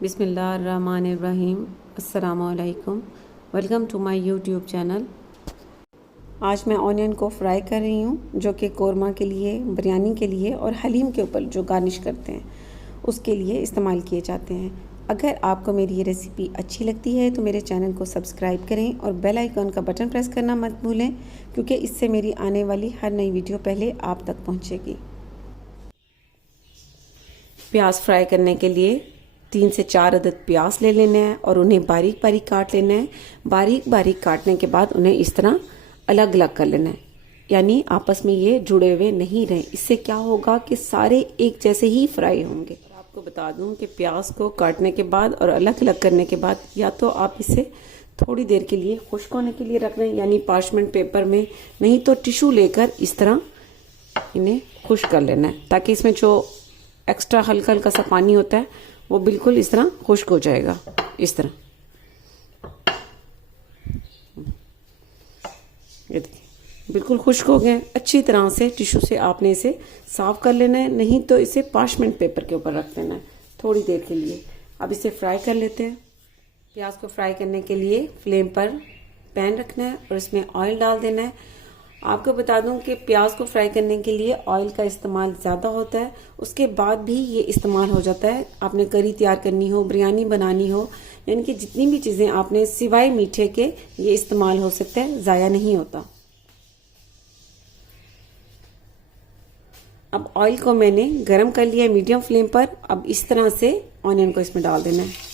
बिस्मिल्लाहिर्रहमानिर्रहीम। अस्सलामुअलैकुम। Welcome to my YouTube channel. आज मैं ऑनियन को फ्राई कर रही हूँ, जो कि कोरमा के लिए, बिरयानी के लिए और हलीम के ऊपर जो गार्निश करते हैं उसके लिए इस्तेमाल किए जाते हैं। अगर आपको मेरी ये रेसिपी अच्छी लगती है तो मेरे चैनल को सब्सक्राइब करें और बेल आइकन का बटन प्रेस करना मत भूलें, क्योंकि इससे मेरी आने वाली हर नई वीडियो पहले आप तक पहुँचेगी। प्याज फ्राई करने के लिए 3 से 4 अदद प्याज ले लेने हैं और उन्हें बारीक बारीक काट लेना है। बारीक बारीक काटने के बाद उन्हें इस तरह अलग अलग कर लेना है, यानी आपस में ये जुड़े हुए नहीं रहे। इससे क्या होगा कि सारे एक जैसे ही फ्राई होंगे। आपको बता दूं कि प्याज को काटने के बाद और अलग अलग करने के बाद या तो आप इसे थोड़ी देर के लिए खुश्क होने के लिए रख लें, यानी पार्चमेंट पेपर में, नहीं तो टिश्यू लेकर इस तरह इन्हें खुश्क कर लेना है, ताकि इसमें जो एक्स्ट्रा हल्का हल्का सा पानी होता है वो बिल्कुल इस तरह खुश्क हो जाएगा। इस तरह ये देखिए बिल्कुल खुश्क हो गए। अच्छी तरह से टिश्यू से आपने इसे साफ कर लेना है, नहीं तो इसे पार्चमेंट पेपर के ऊपर रख देना है थोड़ी देर के लिए। अब इसे फ्राई कर लेते हैं। प्याज को फ्राई करने के लिए फ्लेम पर पैन रखना है और इसमें ऑयल डाल देना है। आपको बता दूं कि प्याज को फ्राई करने के लिए ऑयल का इस्तेमाल ज़्यादा होता है, उसके बाद भी ये इस्तेमाल हो जाता है। आपने करी तैयार करनी हो, बिरयानी बनानी हो, यानी कि जितनी भी चीज़ें आपने सिवाय मीठे के ये इस्तेमाल हो सकता है, ज़ाया नहीं होता। अब ऑयल को मैंने गरम कर लिया मीडियम फ्लेम पर। अब इस तरह से ऑनियन को इसमें डाल देना है।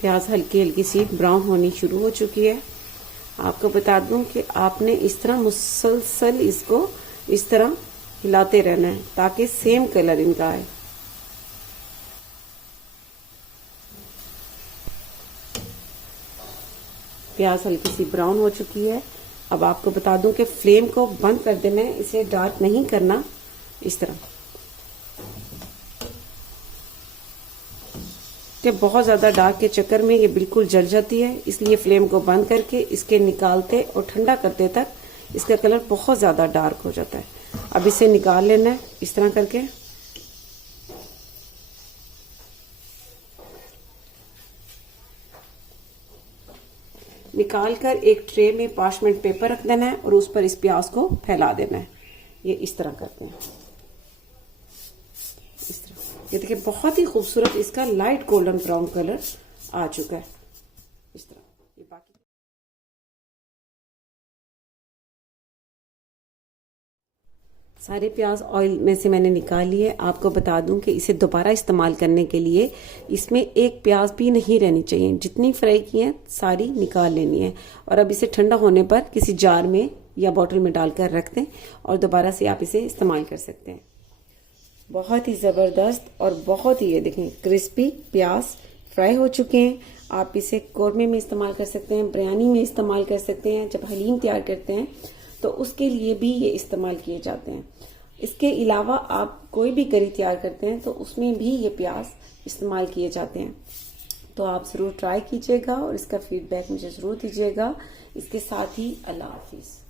प्याज हल्की हल्की सी ब्राउन होनी शुरू हो चुकी है। आपको बता दूं कि आपने इस तरह मुसलसल इसको इस तरह हिलाते रहना है ताकि सेम कलर इनका आए। प्याज हल्की सी ब्राउन हो चुकी है। अब आपको बता दूं कि फ्लेम को बंद कर देना है, इसे डार्क नहीं करना। इस तरह कि बहुत ज़्यादा डार्क के चक्कर में ये बिल्कुल जल जाती है, इसलिए फ्लेम को बंद करके इसके निकालते और ठंडा करते तक इसका कलर बहुत ज़्यादा डार्क हो जाता है। अब इसे निकाल लेना है इस तरह करके। निकाल कर एक ट्रे में पार्चमेंट पेपर रख देना है और उस पर इस प्याज को फैला देना है। ये इस तरह करते हैं। इस तरह ये देखिए बहुत ही खूबसूरत इसका लाइट गोल्डन ब्राउन कलर आ चुका है। इस तरह ये बाकी सारे प्याज ऑयल में से मैंने निकाल लिए। आपको बता दूं कि इसे दोबारा इस्तेमाल करने के लिए इसमें एक प्याज भी नहीं रहनी चाहिए। जितनी फ्राई की है सारी निकाल लेनी है और अब इसे ठंडा होने पर किसी जार में या बोतल में डालकर रख दें और दोबारा से आप इसे इस्तेमाल कर सकते हैं। बहुत ही ज़बरदस्त और बहुत ही, ये देखें, क्रिस्पी प्याज फ्राई हो चुके हैं। आप इसे कोरमे में इस्तेमाल कर सकते हैं, बिरयानी में इस्तेमाल कर सकते हैं, जब हलीम तैयार करते हैं तो उसके लिए भी ये इस्तेमाल किए जाते हैं। इसके अलावा आप कोई भी करी तैयार करते हैं तो उसमें भी ये प्याज इस्तेमाल किए जाते हैं। तो आप ज़रूर ट्राई कीजिएगा और इसका फीडबैक मुझे ज़रूर दीजिएगा। इसके साथ ही अल्लाह हाफिज़।